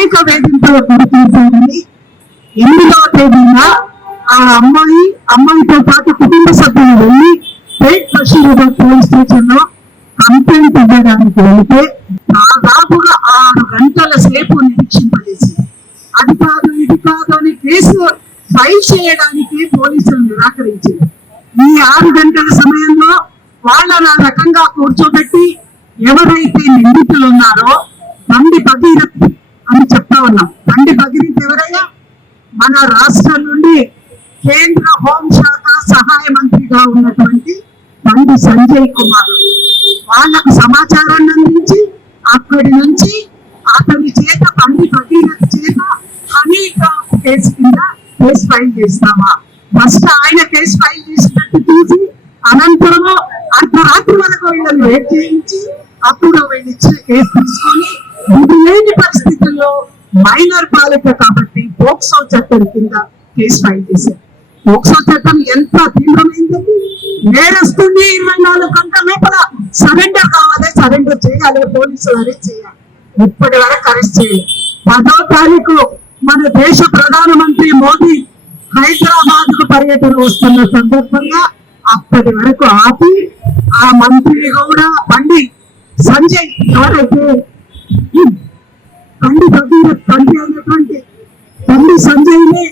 అనేక వేధింపులకు గురిచేశారని 8వ తేదీన ఆ అమ్మాయితో పాటు కుటుంబ సభ్యులు వెళ్ళి పేట్ బషీరాబాద్ పోలీస్ స్టేషన్ లో కంప్లైంట్ ఇవ్వడానికి వెళితే దాదాపుగా 6 గంటల సేపు నిరీక్షింపజేసి అది కాదు ఇది కాదు అని కేసు ఫైల్ చేయడానికి పోలీసులు నిరాకరించారు. ఈ 6 గంటల సమయంలో వాళ్ళని ఆ రకంగా కూర్చోబెట్టి ఎవరైతే నిందితులు ఉన్నారో బండి భగీరథ్ అని చెప్తా ఉన్నాం. బండి భగీరథ్ ఎవరయ్యా? మన రాష్ట్రం నుండి కేంద్ర హోంశాఖ సహాయ మంత్రిగా ఉన్నటువంటి బండి సంజయ్ కుమార్ వాళ్లకు సమాచారాన్ని అందించి అక్కడి నుంచి అతని చేత బండి భగీరథ్ చేత హనీ ట్రాప్ కేసు కింద కేసు ఫైల్ చేస్తామా? ఫస్ట్ ఆయన కేసు ఫైల్ చేసినట్టు తీసి అనంతరము అర్ధరాత్రి వరకు వీళ్ళని వెయిట్ చేయించి అప్పుడు వీళ్ళు ఇచ్చిన కేసు తీసుకొని ఇది లేని పరిస్థితుల్లో మైనర్ బాలిక కాబట్టి పోక్సో చట్టం కింద కేసు ఫైల్ చేశారు. పోక్సో చట్టం ఎంత తీవ్రమైందండి. నేరస్తుంది 24 గంటల లోపల సరెండర్ కావాలి, సరెండర్ చేయాలి, పోలీసులు అరెస్ట్ చేయాలి. ఇప్పటి వరకు అరెస్ట్ చేయాలి. 10వ తారీఖు మన దేశ ప్రధానమంత్రి మోదీ హైదరాబాద్ కు పర్యటన వస్తున్న సందర్భంగా అప్పటి వరకు ఆపి ఆ మంత్రి కూడా బండి సంజయ్ ఎవరైతే బండి భగీరథ్ తండ్రి అయినటువంటి బండి సంజయ్ ని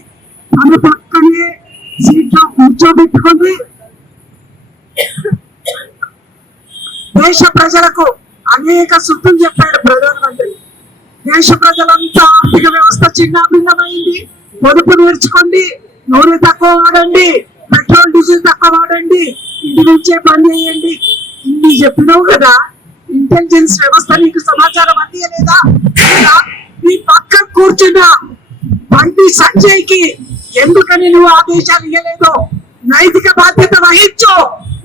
తన పక్కనే సీట్లో కూర్చోబెట్టుకుంది దేశ ప్రజలకు అనేక సూక్తులు చెప్పాడు ప్రధానమంత్రి. దేశ ప్రజలంతా ఆర్థిక వ్యవస్థ చిన్నాభిన్నమైంది, పొదుపు నేర్చుకోండి, నూనె తక్కువ వాడండి, పెట్రోల్ డీజిల్ తక్కువ వాడండి, ఇంటి నుంచే పని చేయండి. ఇన్ని చెప్పినావు కదా, ఇంటెలిజెన్స్ వ్యవస్థ నీకు సమాచారం అందియలేదా? నీ పక్క కూర్చున్న బండి సంజయ్ కి ఎందుకని నువ్వు ఆదేశాలు ఇవ్వలేదు? నైతిక బాధ్యత వహించు.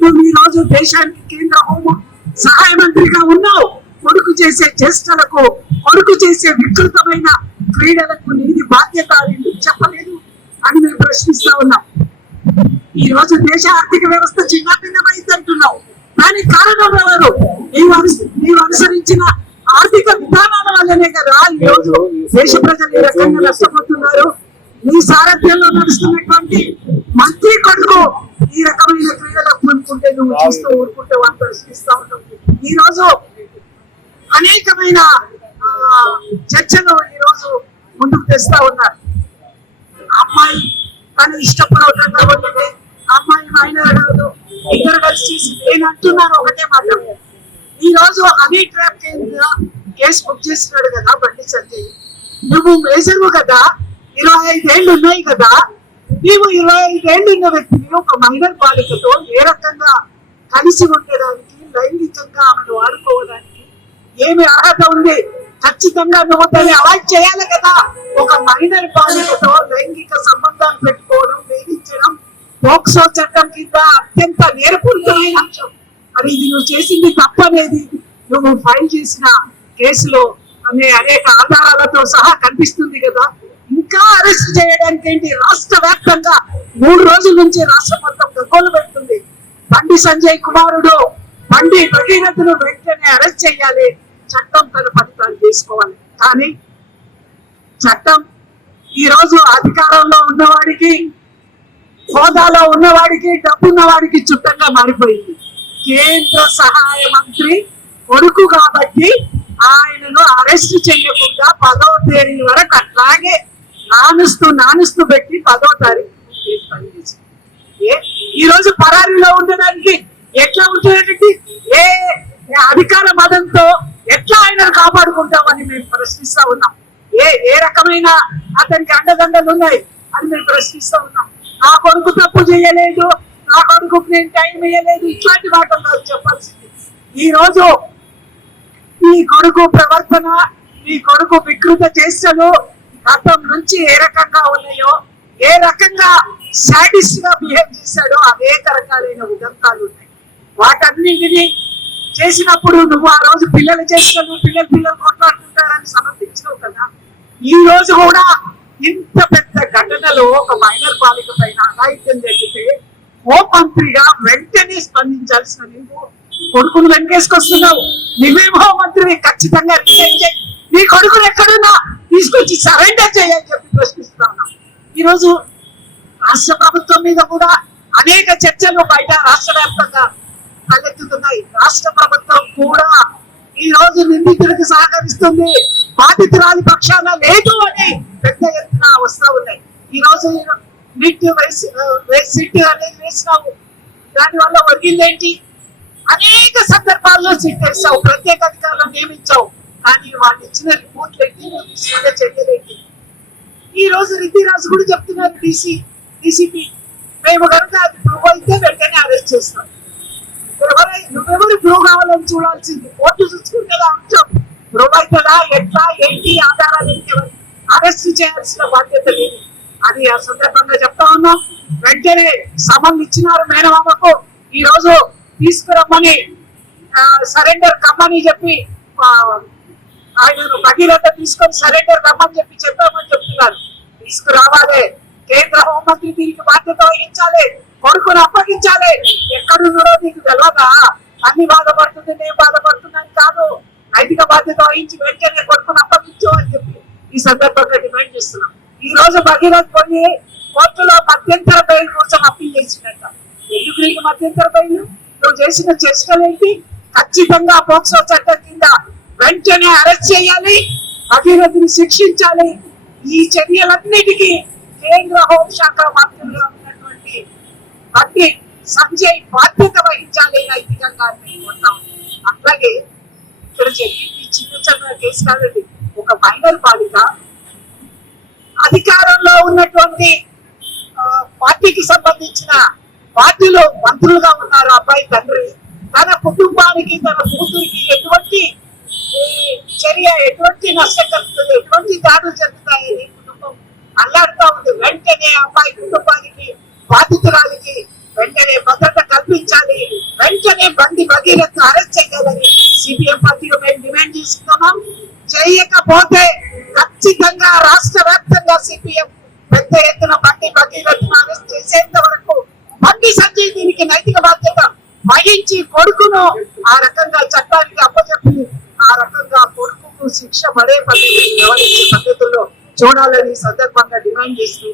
నువ్వు ఈ రోజు దేశానికి కేంద్ర హోం సహాయ మంత్రిగా ఉన్నావు. కొడుకు చేసే చేష్టలకు, కొడుకు చేసే వికృతమైన క్రీడలకు నీది బాధ్యత ఎందుకు చెప్పలేదు అని మేము ప్రశ్నిస్తా ఉన్నాం. ఈ రోజు దేశ ఆర్థిక వ్యవస్థ చిన్నభిన్నమైంది అంటున్నావు. దానికి కారణం ఎవరు? నీవు అనుసరించిన ఆర్థిక విధానాల వల్లనే కదా ఈ రోజు దేశ ప్రజలు ఈ రకంగా నష్టపోతున్నారు. నీ సారథ్యంలో నడుస్తున్నటువంటి మంత్రి కొడుకు ఈ రకమైన క్రీడలకు పూనుకుంటే నువ్వు చూస్తూ ఊరుకుంటే వాళ్ళు ప్రశ్నిస్తా ఉంటావు. ఈ రోజు అనేకమైన చర్చలు ఈ రోజు ముందుకు తెస్తా ఉన్నారు. అమ్మాయి తను ఇష్టపూర్వకంగా ఉంటుంది, అమ్మాయి మైనర్ కాదు, ఇద్దరు కలిసి నేను అంటున్నాను ఒకటే మాట. ఈ రోజు హనీ ట్రాప్ కేసు బుక్ చేస్తున్నాడు కదా బండి సంజయ్. నువ్వు మేజర్వు కదా, 25 ఏళ్ళు ఉన్నాయి కదా. నీవు 25 ఏళ్ళు ఉన్న వ్యక్తిని ఒక మైనర్ బాలికతో ఏ రకంగా కలిసి ఉండడానికి, లైంగికంగా ఆమెను వాడుకోవడానికి ఏమి అర్హత ఉంది? ఖచ్చితంగా నువ్వు దాన్ని అవాయిడ్ చేయాలి కదా. ఒక మైనర్ బాలికతో లైంగిక సంబంధాలు పెట్టుకోవడం, వేధించడం పోక్సో చట్టం కింద అత్యంత నేరపూరితమైన అంశం. మరి ఇది నువ్వు చేసింది తప్పనేది నువ్వు ఫైల్ చేసిన కేసులో అనేక ఆధారాలతో సహా కనిపిస్తుంది కదా. ఇంకా అరెస్ట్ చేయడానికి ఏంటి? రాష్ట్ర వ్యాప్తంగా 3 రోజుల నుంచి రాష్ట్రం మొత్తం గగ్గోలు పెడుతుంది. బండి సంజయ్ కుమారుడు బండి భగీరథ్ను వెంటనే అరెస్ట్ చేయాలి, చట్టం తన ఫలితాలు తీసుకోవాలి. కానీ చట్టం ఈ రోజు అధికారంలో ఉన్నవాడికి, హోదాలో ఉన్నవాడికి, డబ్బున్నవాడికి చుట్టంగా మారిపోయింది. కేంద్ర సహాయ మంత్రి కొడుకు కాబట్టి ఆయనను అరెస్ట్ చేయకుండా 10వ తేదీ వరకు అట్లాగే నానుస్తూ పెట్టి 10వ తారీఖు కేసు ఫైల్ చేసింది. ఈ రోజు పరారీలో ఉండడానికి ఎట్లా ఉంటున్నటువంటి ఏ అధికార మదంతో ఎట్లా ఆయనను కాపాడుకుంటామని మేము ప్రశ్నిస్తా ఉన్నాం. ఏ రకమైన అతనికి అండదండలు ఉన్నాయి అని మేము ప్రశ్నిస్తా ఉన్నాం. నా కొడుకు తప్పు చేయలేదు, నా కొడుకు నేను టైం ఇవ్వలేదు, ఇట్లాంటి మాటలు నాకు చెప్పాల్సింది. ఈ రోజు నీ కొడుకు ప్రవర్తన, నీ కొడుకు వికృత చేష్టలు గతం నుంచి ఏ రకంగా ఉన్నాయో, ఏ రకంగా సాడిస్ట్ గా బిహేవ్ చేశాడో అనేక రకాలైన ఉదంతాలు ఉన్నాయి. వాటన్నింటినీ చేసినప్పుడు నువ్వు ఆ రోజు పిల్లలు చేసినావు, పిల్లలు కొట్లాడుకుంటారని సమర్థించావు కదా. ఈ రోజు కూడా ఇంత పెద్ద ఘటనలో ఒక మైనర్ బాలిక పైన అఘాయిత్యం జరిగితే హోంమంత్రిగా వెంటనే స్పందించాల్సిన నువ్వు కొడుకును వెంకేసుకొస్తున్నావు. నువ్వేమో మంత్రిని ఖచ్చితంగా రిజైన్ చేయి. నీ కొడుకును ఎక్కడున్నా తీసుకొచ్చి సరెండర్ చేయని చెప్పి ప్రశ్నిస్తా ఉన్నాం. ఈరోజు రాష్ట్ర ప్రభుత్వం మీద కూడా అనేక చర్చలు బయట రాష్ట్ర వ్యాప్తంగా తలెత్తుతున్నాయి. రాష్ట్ర ప్రభుత్వం కూడా ఈ రోజు నిందితుడికి సహకరిస్తుంది, బాధితురాలి పక్షాన లేదు అని పెద్ద ఎత్తున వస్తా ఉన్నాయి. ఈ రోజు సిట్ అనేది వేసినావు, దానివల్ల ఒరిగిందేంటి? అనేక సందర్భాల్లో సిట్ వేసావు, ప్రత్యేక అధికారులను నియమించావు, కానీ వాళ్ళు ఇచ్చిన రిపోర్ట్లు ఏంటి, తీసుకునే చర్యలేంటి? ఈ రోజు రిద్దిరాజు కూడా చెప్తున్నారు డీసీపీ, మేము కనుక అది ప్రూవ్ అయితే వెంటనే అరెస్ట్ చేస్తాం. నువ్వెవరు ప్రూవ్ కావాలని చూడాల్సింది, కోర్టు చూసుకుంటే అంశం ప్రూవ్ అవుతుందా, ఎట్లా, ఏంటి, ఆధారాలు ఏంటి, అరెస్ట్ చేయాల్సిన బాధ్యత లేదు అని ఆ సందర్భంగా చెప్తా ఉన్నాం. వెంటనే సమన్ ఇచ్చినారు మేనమామకు, ఈ రోజు తీసుకురమ్మని సరెండర్ కమ్మని చెప్పి ఆయన భగీరథ తీసుకొని సరెండర్ కమ్మని చెప్పామని చెప్తున్నారు. తీసుకురావాలి, కేంద్ర హోంమంత్రి దీనికి బాధ్యత వహించాలి, కొడుకును అప్పగించాలి. ఎక్కడున్నారో నీకు తెలియదా? అన్ని బాధపడుతుంది, నేను బాధపడుతున్నాను కాదు, నైతిక బాధ్యత వహించి వెంటనే కొడుకును అప్పగించు అని చెప్పి ఈ సందర్భంగా డిమాండ్ చేస్తున్నాం. ఈ రోజు భగీరథ్ పోయి కోర్టులో మధ్యంతర బెయిల్ కోసం అప్పీల్ చేసినట్ట. ఎందుకు నీకు మధ్యంతర బెయిల్? నువ్వు చేసిన చేష్టలేంటి? ఖచ్చితంగా పోక్సో చట్టం కింద వెంటనే అరెస్ట్ చేయాలి, భగీరథ్ని శిక్షించాలి. ఈ చర్యలన్నిటికీ కేంద్ర హోంశాఖ మంత్రులుగా ఉన్నటువంటి మంత్రి సంజయ్ బాధ్యత వహించాలి నైతికంగా అనుకుంటాం. అట్లాగే ఇక్కడ జరిగింది చిన్న చిన్న కేసు కాదండి. ఒక మైనర్ బాలిక అధికారంలో ఉన్నటువంటి పార్టీకి సంబంధించిన పార్టీలో మంత్రులుగా ఉన్నారు అబ్బాయి తండ్రి. తన కుటుంబానికి, తన కూతురికి ఎటువంటి చర్య, ఎటువంటి నష్టం కలుగుతుంది, ఎటువంటి దాడులు జరుగుతాయని కుటుంబం అల్లాడుతూ ఉంది. వెంటనే అబ్బాయి కుటుంబానికి, బాధితురాలికి వెంటనే భద్రత కల్పించాలి, వెంటనే బండి భగీరథ్ అరెస్ట్ చేయాలని సిపిఎం పార్టీలో మేము డిమాండ్ చేస్తున్నాం. చేయకపోతే ఖచ్చితంగా రాష్ట్ర వ్యాప్తంగా సిపిఎం పెద్ద ఎత్తున బండి భగీరథ్ అరెస్ట్ చేసేంత వరకు బండి సంజయ్ దీనికి నైతిక బాధ్యత వహించి కొడుకును ఆ రకంగా చట్టానికి అప్పచెప్పి ఆ రకంగా కొడుకుకు శిక్ష పడే పద్ధతి వ్యవహరించే పద్ధతుల్లో చూడాలని సందర్భంగా డిమాండ్ చేస్తూ